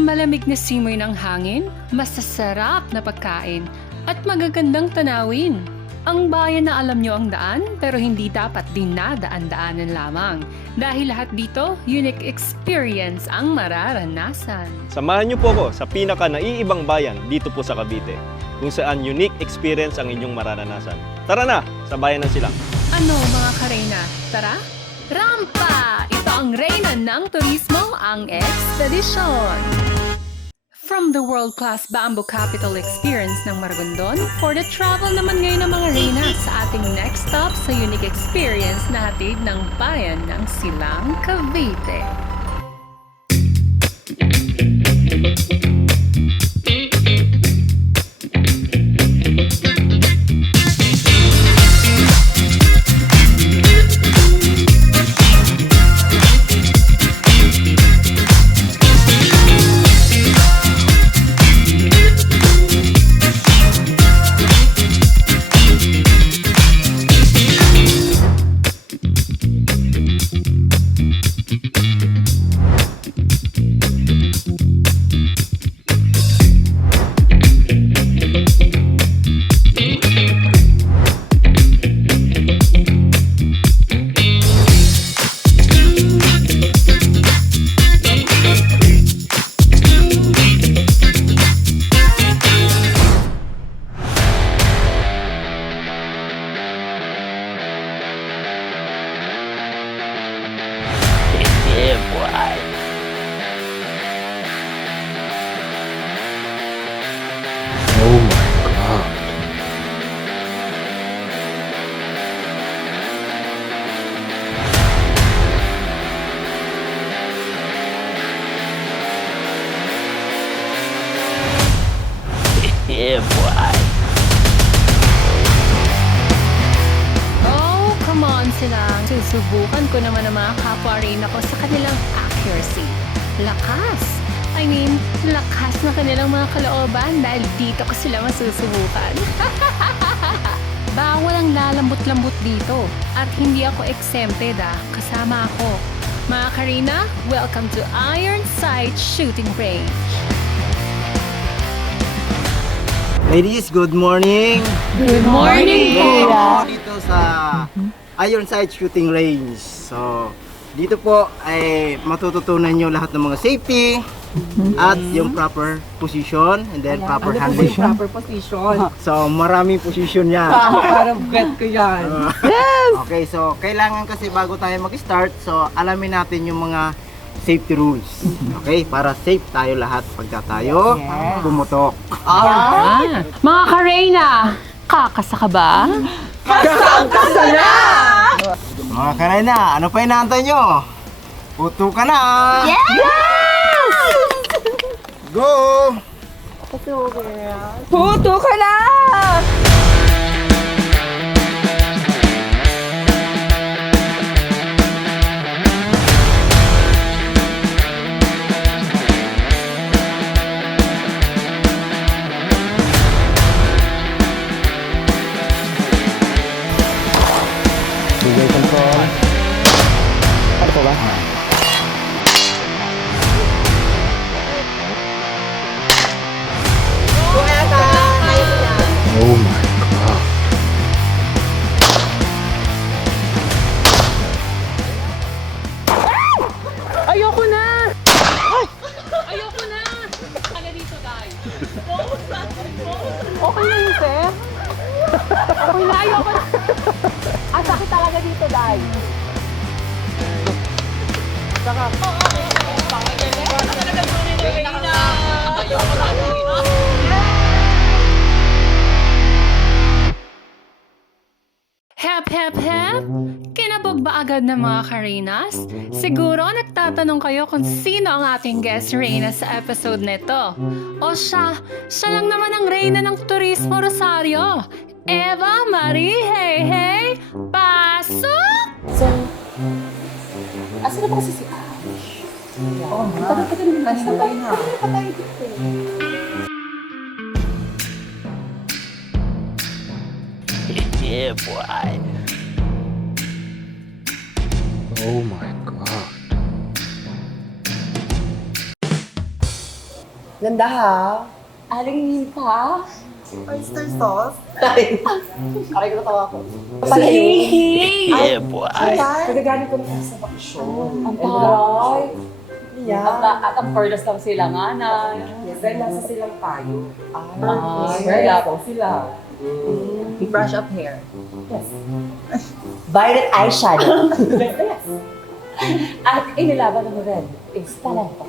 Malamig na simoy ng hangin, masasarap na pagkain, at magagandang tanawin. Ang bayan na alam nyo ang daan, pero hindi dapat dinadaan-daanan lamang. Dahil lahat dito, unique experience ang mararanasan. Samahan niyo po ako sa pinaka naiibang bayan dito po sa Cavite, kung saan unique experience ang inyong mararanasan. Tara na, sa bayan ng Silang. Ano mga kareyna? Tara! Rampa! Ito ang reyna ng turismo, ang ekspedisyon! From the world-class bamboo capital experience ng Maragondon, for the travel naman ngayon ng mga reyna sa ating next stop sa unique experience na hatid ng bayan ng Silang, Cavite. Oh kalooban dahil dito ko sila masusubukan. Bawal ang lalambot-lambot dito. At hindi ako exempted ah. Kasama ako. Mga Karina, welcome to Ironside Shooting Range. Ladies, good morning! Good morning po! Dito sa Ironside Shooting Range. So, dito po ay matututunan nyo lahat ng mga safety at yung proper position and then proper handling. Proper position. So, maraming position yan. Parang bet ko yan. Okay, so kailangan kasi bago tayo mag-start, so alamin natin yung mga safety rules. Okay, para safe tayo lahat pagka tayo pumutok. Ah, mga Karina, kakasa ka ba? Mga kanina, ano pa inaantay nyo? Puto ka na! Go! Puto ka na! Bigay Hep, hep, hep! Kinabog ba agad ng mga Karinas? Siguro nagtatanong kayo kung sino ang ating guest Reyna sa episode nito. O siya, siya lang naman ang Reyna ng Turismo Rosario. Eva Marie Hey Hey! Pasok! So, asan na ba kasi si Ash? Oo, oh, tagal pa din na. Kanina pa tayo dito. Yeah, boy. Oh my god. Ganda ha. Aling pa. Oyster sauce. Aray ko natawa ko. Hey! Yeah, boy. Nagagaling ko na sa bakasyon. Ang taray. At, Yeah. at ang furthest lang sila nga na. Yes, dahil nasa silang tayo. Ah, Very yes. po sila. Brush up hair. Violet eyeshadow. At inilaban ng red is talento.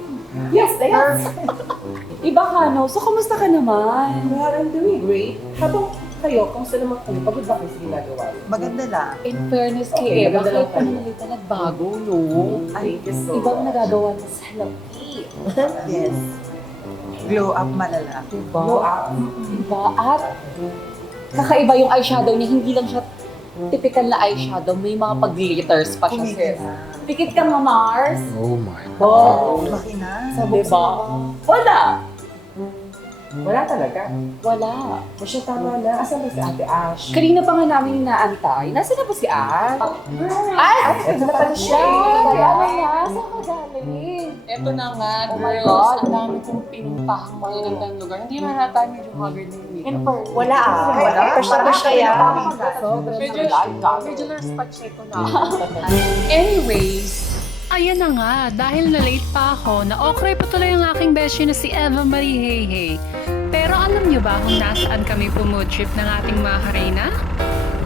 yes, they are. Iba ka, no? So, kumusta ka naman? Well, I'm doing great. Habang kayo, kung saan naman kayo, pagod ba kayo sa ginagawa? Maganda lang. In fairness kay Okay, Eva, maganda lang kahit tayo. pamilita nagbago, no? Ay, yes, so. Ibang nagagawa mo sa lapi. Yes. Glow up malala. Diba? Go up. Diba? At kakaiba yung eyeshadow niya. Hindi lang siya typical na eyeshadow. May mga pag-glitters pa siya, sis. Pikit ka nga, Mars. Oh my Oh. Laki na. Sabi ba? Wala. Wala talaga. Wala. O siya tama na. Asan ba si Ate Ash? Kanina pa nga namin inaantay. Nasaan na ba si Ann? Ay! Ito na pala siya. Kaya na, saan ka galing? Eto na nga, Oh my girls. God. Ang dami kong pinuntahang mga gandang lugar. Hindi man nata medyo haggard na yung In makeup. Wala ah. Wala. Parang kaya. Medyo, medyo nurse pacheco na ako. Anyways, Ayan na nga, dahil na-late pa ako, na-okray pa tuloy ang aking beshi na si Eva Marie Hey Hey. Pero alam niyo ba kung nasaan kami pumood trip ng ating mga karina?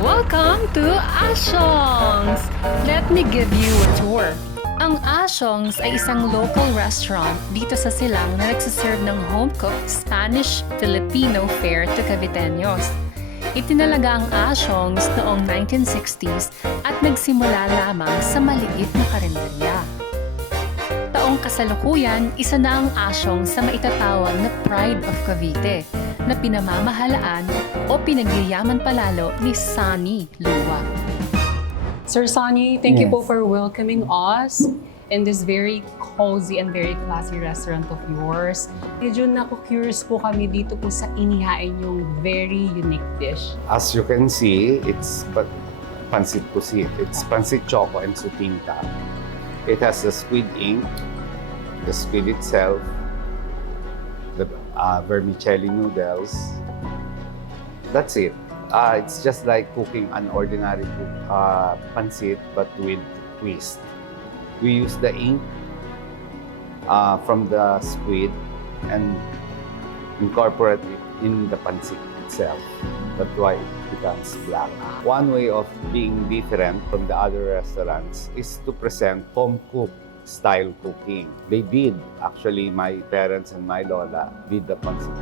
Welcome to Ashongs! Let me give you a tour. Ang Ashongs ay isang local restaurant dito sa Silang na nagsiserve ng home-cooked Spanish-Filipino fare to Caviteños. Itinalaga ang Ashongs noong 1960s at nagsimula lamang sa maliit na karinderya. Taong kasalukuyan, isa na ang Ashong sa maitatawag na Pride of Cavite na pinamamahalaan o pinagyayaman palalo ni Sunny Lua. Sir Sonny, thank you Yes. po for welcoming us in this very cozy and very classy restaurant of yours. Medyo naku-curious po kami dito po sa inihain yung very unique dish. As you can see, it's pa- pancit pusit. It's pancit choco and sutinta. It has the squid ink, the squid itself, the uh, vermicelli noodles. That's it. Uh, it's just like cooking an ordinary uh, pancit but with twist. We use the ink uh, from the squid and incorporate it in the pancit itself. That's why it becomes black. One way of being different from the other restaurants is to present home cooked style cooking. They did, actually, my parents and my lola did the pancit.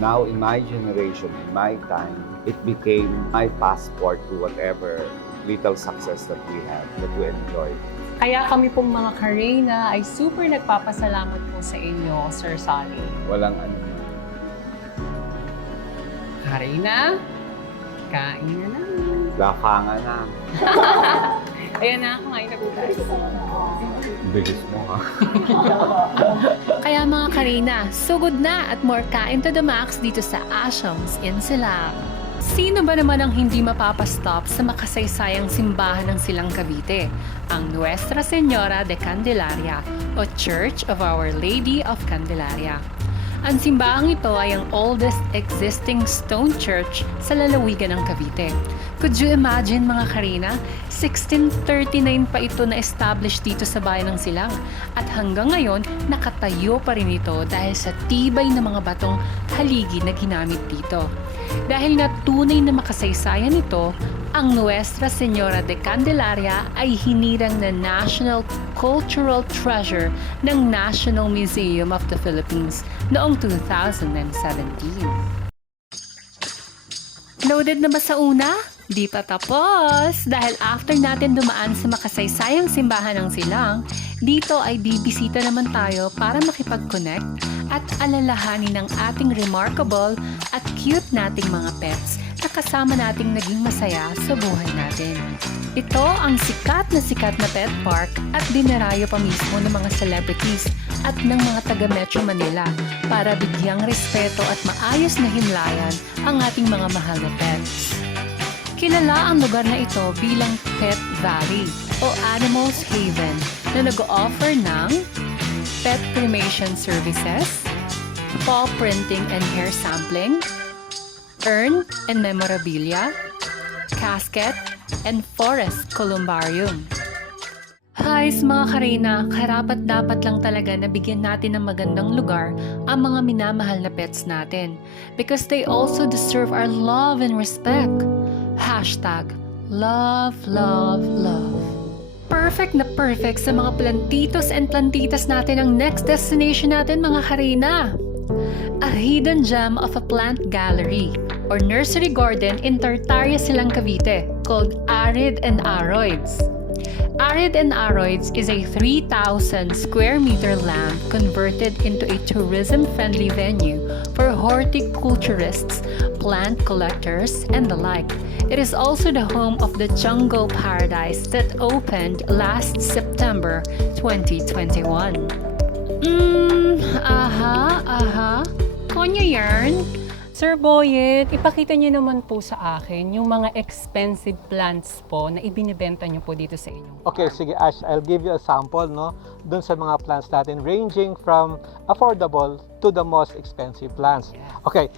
Now, in my generation, in my time, it became my passport to whatever little success that we have, that we enjoyed. Kaya kami pong mga Karina ay super nagpapasalamat po sa inyo, Sir Sonny. Walang ano. Karina, kain na na. Lakanga na. Ayan na, kumain na tayo. Bilis mo ha. Kaya mga Karina, sugod na at more kain to the max dito sa Ashongs in Silang. Sino ba naman ang hindi mapapastop sa makasaysayang simbahan ng Silang Cavite? Ang Nuestra Señora de Candelaria o Church of Our Lady of Candelaria. Ang simbahang ito ay ang oldest existing stone church sa lalawigan ng Cavite. Could you imagine mga Karina? 1639 pa ito na-establish dito sa bayan ng Silang. At hanggang ngayon, nakatayo pa rin ito dahil sa tibay ng mga batong haligi na ginamit dito. Dahil nga tunay na makasaysayan ito, ang Nuestra Señora de Candelaria ay hinirang na National Cultural Treasure ng National Museum of the Philippines noong 2017. Loaded na ba sa una? Di pa tapos! Dahil after natin dumaan sa makasaysayang simbahan ng silang, dito ay bibisita naman tayo para makipag-connect at alalahanin ang ating remarkable at cute nating mga pets na kasama nating naging masaya sa buhay natin. Ito ang sikat na sikat na pet park at dinarayo pa mismo ng mga celebrities at ng mga taga Metro Manila para bigyang respeto at maayos na himlayan ang ating mga mahal na pets. Kilala ang lugar na ito bilang Pet Valley o Animals Haven na nag-offer ng pet cremation services, paw printing and hair sampling, urn and memorabilia, casket, and forest columbarium. Guys, mga karina, karapat dapat lang talaga na bigyan natin ng magandang lugar ang mga minamahal na pets natin because they also deserve our love and respect. Hashtag love, love, love. Perfect na perfect sa mga plantitos and plantitas natin ang next destination natin mga karina. A hidden gem of a plant gallery or nursery garden in Tartaria Silang Cavite called Arid and Aroids. Arid and Aroids is a 3,000 square meter land converted into a tourism friendly venue for horticulturists, plant collectors, and the like. It is also the home of the Jungle Paradise that opened last September 2021. Mmm, aha, aha. Konyo yarn? Sir Boyet, ipakita niyo naman po sa akin yung mga expensive plants po na ibinibenta niyo po dito sa inyo. Okay, sige Ash, I'll give you a sample no dun sa mga plants natin ranging from affordable to the most expensive plants. Okay,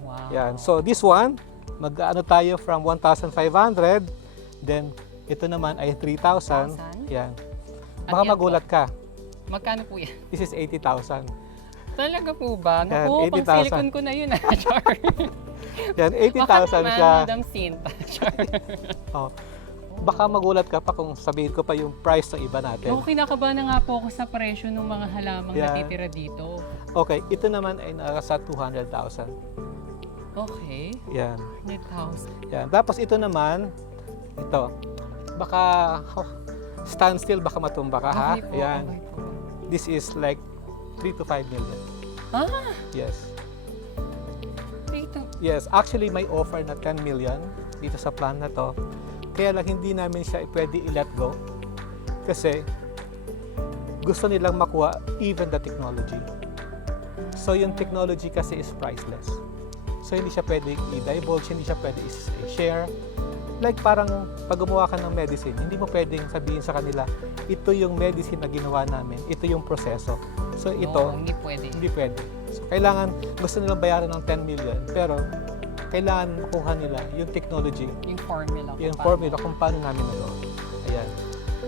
Wow. yan. So this one, mag-ano tayo from 1,500, then ito naman ay 3,000. 3,000? Yan. Baka magulat ka. Magkano po yan? This is 80,000. Talaga po ba? Yan, Naku, pang 80,000. silicone ko na yun. ah. Char. Yan, Baka 80,000 naman, siya. Madam Sinta. Char. Oh. Baka magulat ka pa kung sabihin ko pa yung price ng iba natin. Naku, kinakabahan na nga po ako sa presyo ng mga halamang Yan. natitira dito. Okay, ito naman ay nasa 200,000. Okay. Yan. 100,000. Yan. Tapos ito naman, ito. Baka oh, standstill, baka matumba ka ha. Okay po, Yan. okay po. This is like 3 to 5 million. Ah, Yes. dito. Yes, actually may offer na 10 million dito sa plan na to. Kaya lang hindi namin siya pwede i-let go. Kasi gusto nilang makuha even the technology. So yung technology kasi is priceless. So hindi siya pwede i-divulge, hindi siya pwede i-share. Like parang pag gumawa ka ng medicine, hindi mo pwedeng sabihin sa kanila, ito yung medicine na ginawa namin, ito yung proseso. So ito, Oo, hindi pwede. hindi pwede. So, kailangan, gusto nilang bayaran ng 10 million, pero kailangan makuha nila yung technology, Yung formula. yung paano. formula kung paano namin nagawa. Ayan.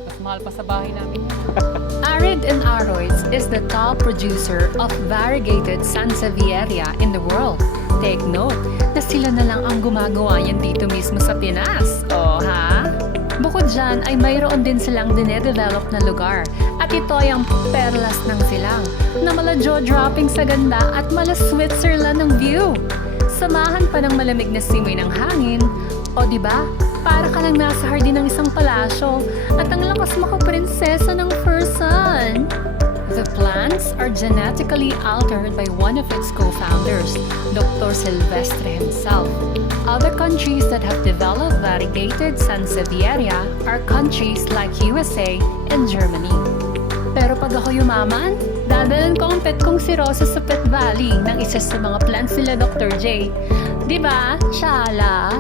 Mas mahal pa sa bahay namin. Arid and Aroids is the top producer of variegated Sansevieria in the world. Take note na sila na lang ang gumagawa yan dito mismo sa Pinas. O ha? Bukod dyan ay mayroon din silang dinedevelop na lugar ito ay ang perlas ng silang na mala jaw-dropping sa ganda at mala Switzerland ng view. Samahan pa ng malamig na simoy ng hangin o di ba? Para ka lang nasa hardin ng isang palasyo at ang lakas makaprinsesa ng Fursan. The plants are genetically altered by one of its co-founders, Dr. Silvestre himself. Other countries that have developed variegated Sansevieria are countries like USA and Germany. Pero pag ako yumaman, dadalan ko ang pet kong si Rosa sa Pet Valley ng isa sa mga plants nila Dr. J. Di ba? Shala?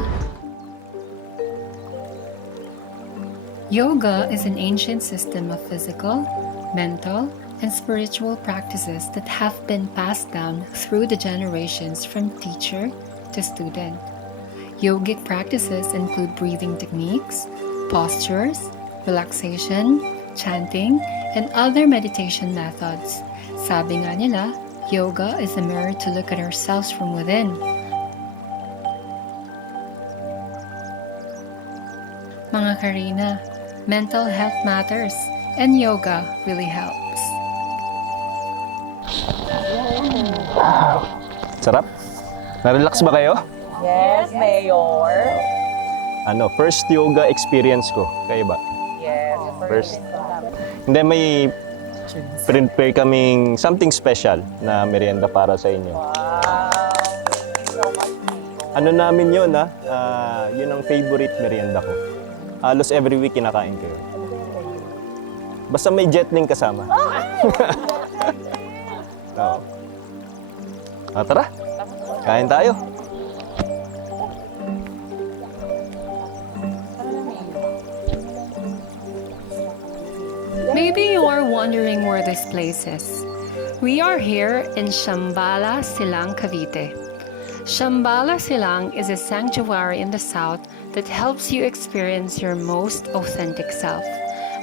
Yoga is an ancient system of physical, mental, and spiritual practices that have been passed down through the generations from teacher to student. Yogic practices include breathing techniques, postures, relaxation, chanting, and other meditation methods. Sabi nga nila, yoga is a mirror to look at ourselves from within. Mga Karina, mental health matters and yoga really helps. Sarap. Na-relax ba kayo? Yes, Mayor. Ano, first yoga experience ko. Kayo ba? Yes. First. Hindi, may prepare kaming something special na merienda para sa inyo. Ano namin yun, ha? Ah, yun ang favorite merienda ko. Halos every week kinakain ko yun. Basta may jetling kasama. Oo. Ah, tara. Kain tayo. Wondering where this place is. We are here in Shambhala Silang, Cavite. Shambhala Silang is a sanctuary in the south that helps you experience your most authentic self,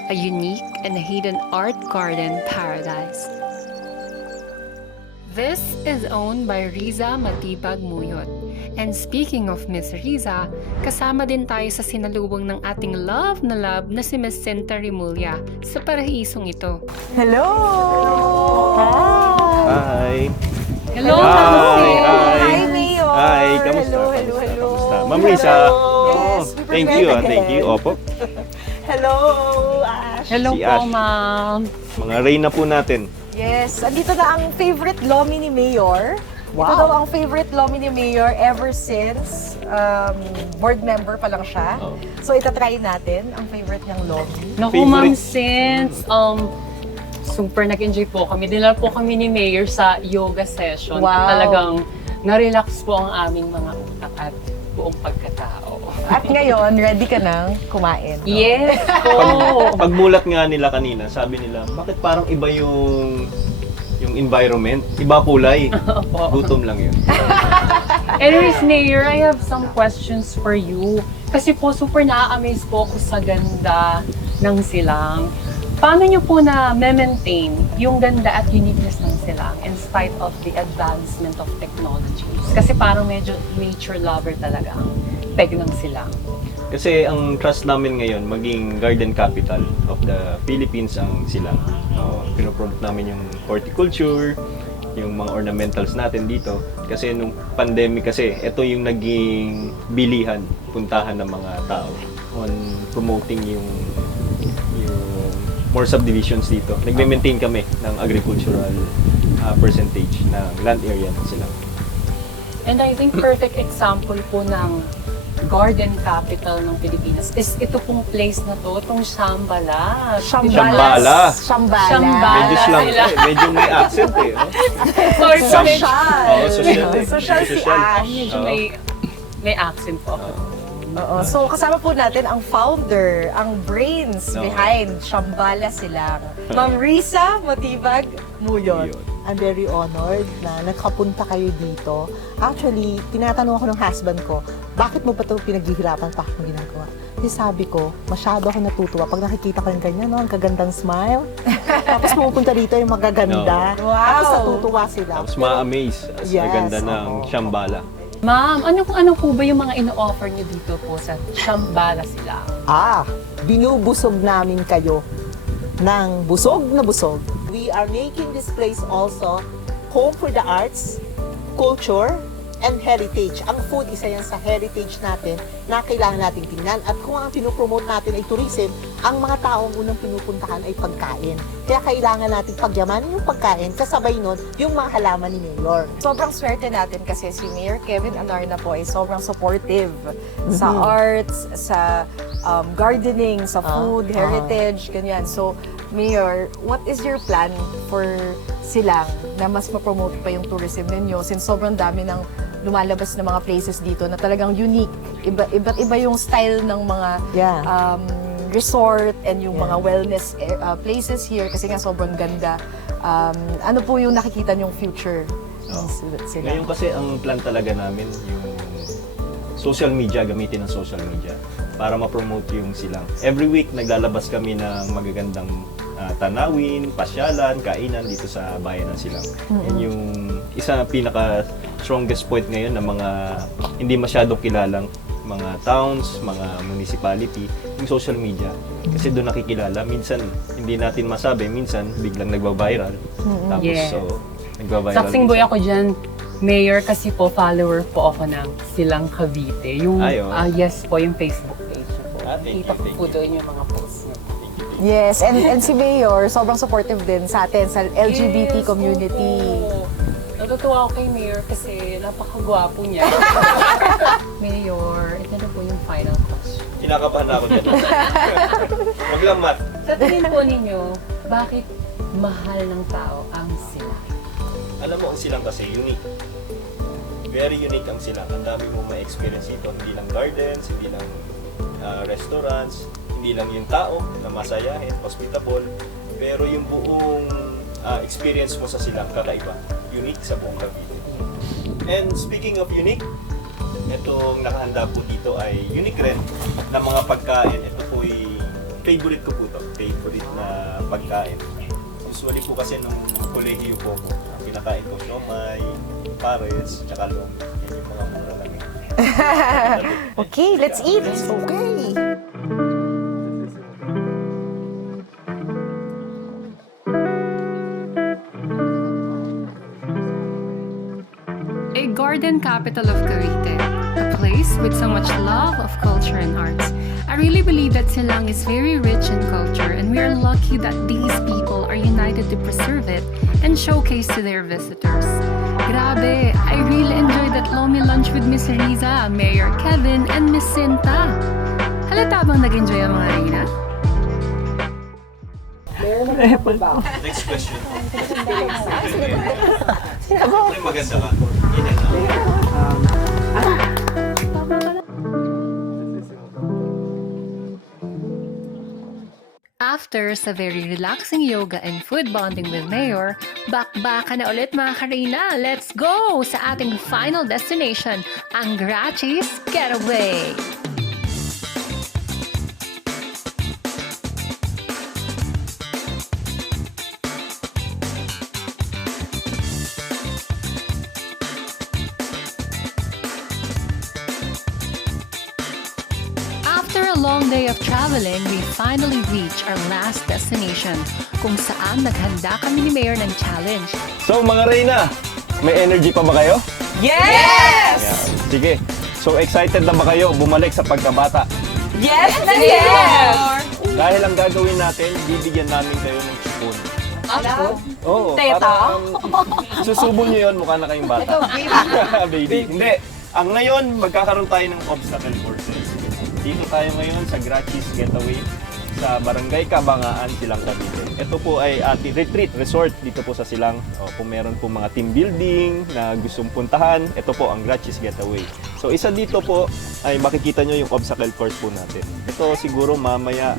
a unique and hidden art garden paradise. This is owned by Riza Matibag Muyot. And speaking of Miss Riza, kasama din tayo sa sinalubong ng ating love na love na si Miss Cinta Rimulya sa paraisong ito. Hello! Hi! Hello, Hi! Hi! Hi, Mayor! Hi! Kamusta? Hello, hello, Kamusta? hello. Kamusta? Ma'am! Yes, Oh, we thank prepared you, ah. again. Thank you. Opo. Hello, Ash! Hello Si po, Ash. ma'am. Mga Reyna po natin. Yes, andito na ang favorite lomi ni Mayor. Ito daw ang favorite lomi ni Mayor ever since um, board member pa lang siya. Oh. So, itatry natin ang favorite niyang lomi. Naku, Favorite. ma'am, since um, super nag-enjoy po kami, dinala po kami ni Mayor sa yoga session. Wow. At talagang na-relax po ang aming mga utak at buong pagkatao. At ngayon, ready ka nang kumain. Yes Pag, po! pagmulat nga nila kanina, sabi nila, bakit parang iba yung yung environment? Iba kulay. Gutom lang yun. Anyways, Mayor, I have some questions for you. Kasi po, super na-amaze po ako sa ganda ng silang. Paano nyo po na maintain yung ganda at uniqueness ng silang in spite of the advancement of technologies? Kasi parang medyo nature lover talaga ang peg ng silang. Kasi ang trust namin ngayon, maging garden capital of the Philippines ang silang. Uh, pinopromote namin yung horticulture, yung mga ornamentals natin dito. Kasi nung pandemic kasi, ito yung naging bilihan, puntahan ng mga tao on promoting yung yung more subdivisions dito. Nagme-maintain kami ng agricultural uh, percentage ng land area ng silang. And I think perfect example po ng garden capital ng Pilipinas is ito pong place na to, itong Shambhala. Shambhala. Shambhala. Shambhala. Medyo slang sila. eh, medyo may accent eh. Oh. Sorry po, medyo- Social. Oo, social eh. Social si Ash. medyo may, may accent po ako. Oo. So, kasama po natin ang founder, ang brains Oo. behind Shambhala Silang. Ma'am Risa Matibag Muyon. Yun. I'm very honored na nagkapunta kayo dito. Actually, tinatanong ako ng husband ko, bakit mo ba ito pinaghihirapan pa akong ginagawa? Kasi sabi ko, masyado ako natutuwa. Pag nakikita ko yung ganyan, no, ang kagandang smile. Tapos pumupunta dito yung magaganda. Wow. Tapos natutuwa sila. Tapos ma-amaze sa Yes, ganda ng oo. Shambhala. Ma'am, ano ano po ba yung mga ino-offer niyo dito po sa Shambhala sila? Ah, binubusog namin kayo ng busog na busog. We are making this place also home for the arts, culture, and heritage. Ang food, isa yan sa heritage natin na kailangan natin tingnan. At kung ang pinopromote natin ay tourism, ang mga taong unang pinupuntahan ay pagkain. Kaya kailangan natin pagyamanin yung pagkain, kasabay nun yung mga halaman ni Mayor. Sobrang swerte natin kasi si Mayor Kevin Anarna po ay sobrang supportive sa arts, sa um, gardening, sa Ah, food, ah. heritage, ganyan. So, Mayor, what is your plan for silang na mas ma-promote pa yung tourism ninyo since sobrang dami ng lumalabas na mga places dito na talagang unique. Iba, iba't iba yung style ng mga Yeah. um, resort and yung Yeah. mga wellness eh, uh, places here kasi nga sobrang ganda. Um, ano po yung nakikita nyong future ng sil- sila? Ngayon kasi ang plan talaga namin yung social media, gamitin ng social media para ma-promote yung silang. Every week naglalabas kami ng magagandang ah, tanawin, pasyalan, kainan dito sa bayan ng silang. Yan yung isa pinaka strongest point ngayon ng mga hindi masyadong kilalang mga towns, mga municipality, yung social media. Kasi doon nakikilala. Minsan, hindi natin masabi. Minsan, biglang nagba-viral. Tapos, Yes. so, nagba-viral. Saksing boy ako dyan, Mayor, kasi po follower po ako ng Silang Cavite. Yung, Ay, oh. ah, yes po, yung Facebook page niyo po. Ah, Kita ko po doon yung mga posts niyo. Yes, and, and si Mayor, sobrang supportive din sa atin, sa LGBT Yes, community. opo. Natutuwa ako kay Mayor kasi napakagwapo niya. Mayor, ito na po yung final question. Kinakabahan na ako dyan. Wag lang, Matt. Sa tingin po ninyo, bakit mahal ng tao ang sila? Alam mo, ang silang kasi unique. Very unique ang silang. Ang dami mo ma-experience ito. Hindi lang gardens, hindi lang ah, restaurants, hindi lang yung tao na masayahin, hospitable, pero yung buong ah, experience mo sa silang kakaiba. Unique sa buong Cavite. And speaking of unique, itong nakahanda po dito ay unique rin na mga pagkain. Ito po ay favorite ko po to. Favorite na pagkain. Usually po kasi nung kolehiyo po ko, ang pinakain ko siomay, pares, tsaka. Yan yung mga mura lang. Okay, let's eat. Okay. A garden capital of Cavite, a place with so much love of culture and arts. I really believe that Silang is very rich in culture and we are lucky that these people are united to preserve it and showcase to their visitors. Grabe, I really enjoyed that Lomi lunch with Miss Riza, Mayor Kevin, and Miss Sinta. Halata bang nag-enjoy ang mga Reyna? Next question. Ay, maganda ka. After sa very relaxing yoga and food bonding with Mayor, bakbaka na ulit mga karina. Let's go sa ating final destination, ang Grachis Getaway. Traveling, we finally reach our last destination, kung saan naghanda kami ni Mayor ng challenge. So mga Reyna, may energy pa ba kayo? Yes! Yeah. Sige. So excited na ba kayo bumalik sa pagkabata? Yes! Yes! Dahil ang gagawin natin, bibigyan namin kayo ng chipon. Oo. Teta? parang susubong nyo yun, mukha na kayong bata. Baby. Hindi. Ang ngayon, magkakaroon tayo ng obstacle courses. Dito tayo ngayon sa Grachis Getaway sa Barangay Kabangaan, Silang Cavite. Ito po ay ating retreat resort dito po sa Silang. O, kung meron po mga team building na gustong puntahan, ito po ang Grachis Getaway. So isa dito po ay makikita nyo yung obstacle course po natin. Ito siguro mamaya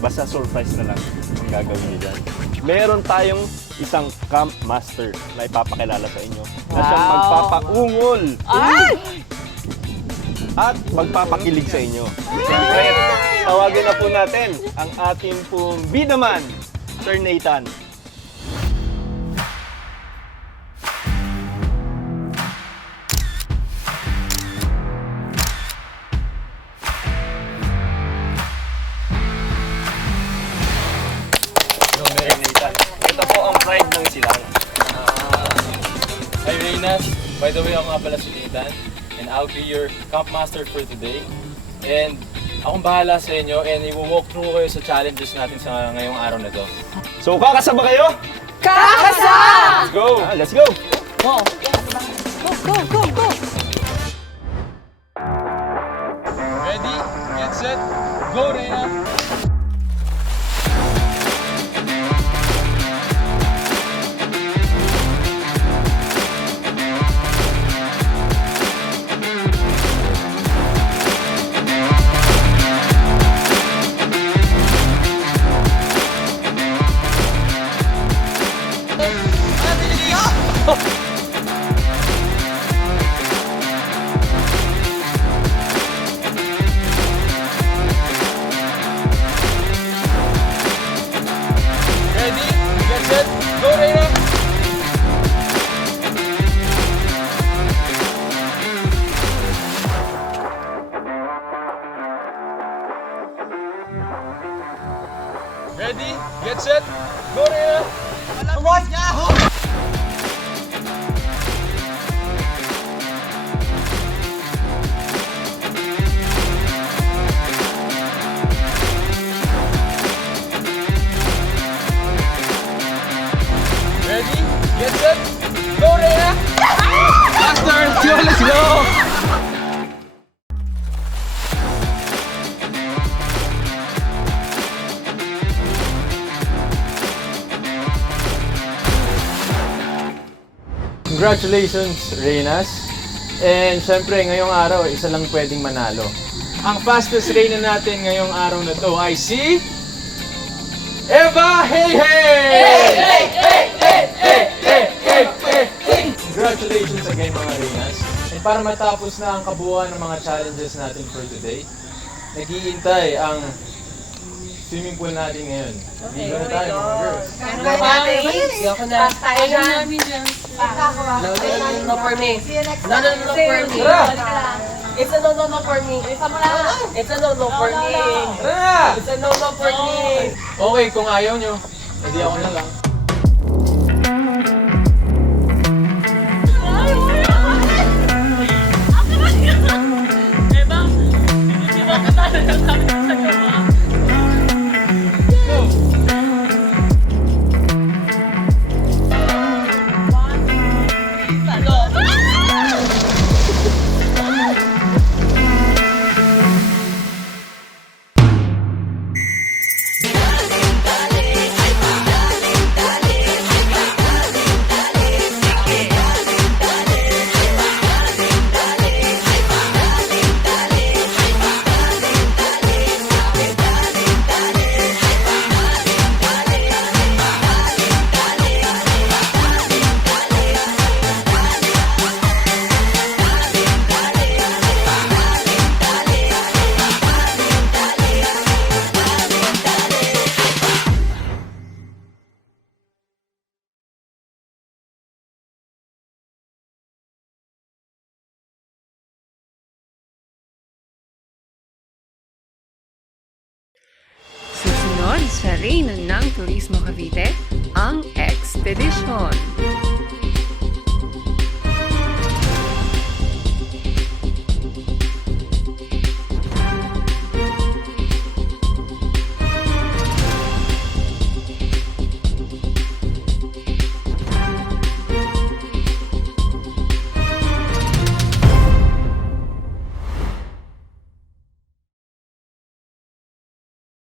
basta surprise na lang ang gagawin niyo dyan. Meron tayong isang camp master na ipapakilala sa inyo na siyang Wow. magpapaungol Ay! At magpapakilig sa inyo. Siyempre, tawagin na po natin ang ating pong bidaman, Sir Nathan. Ito po ang pride ng silang. Hi Reynas, by the way ako nga pala si Nathan and I'll be your camp master for today. And akong bahala sa inyo and i-walk through kayo sa challenges natin sa ngayong araw na to. So, kakasaba kayo? Kakasa! Let's go! Ah, let's go! Go! Go, go, go, go! Congratulations, Reynas. And syempre, ngayong araw, isa lang pwedeng manalo. Ang fastest Reyna natin ngayong araw na to ay si... Eva Hey Hey! Congratulations again mga Reynas. And para matapos na ang kabuuan ng mga challenges natin for today, naghihintay ang swimming pool natin ngayon. Ligo na tayo mga girls. Hindi ako na. Tayo namin dyan. No, no, no, no for me. No, no, no for me. It's a no, no, no for me. It's a no, no for me. It's a no, no for me. Okay, kung ayaw nyo, edi ako na lang. Turismo Cavite, ang Expedition.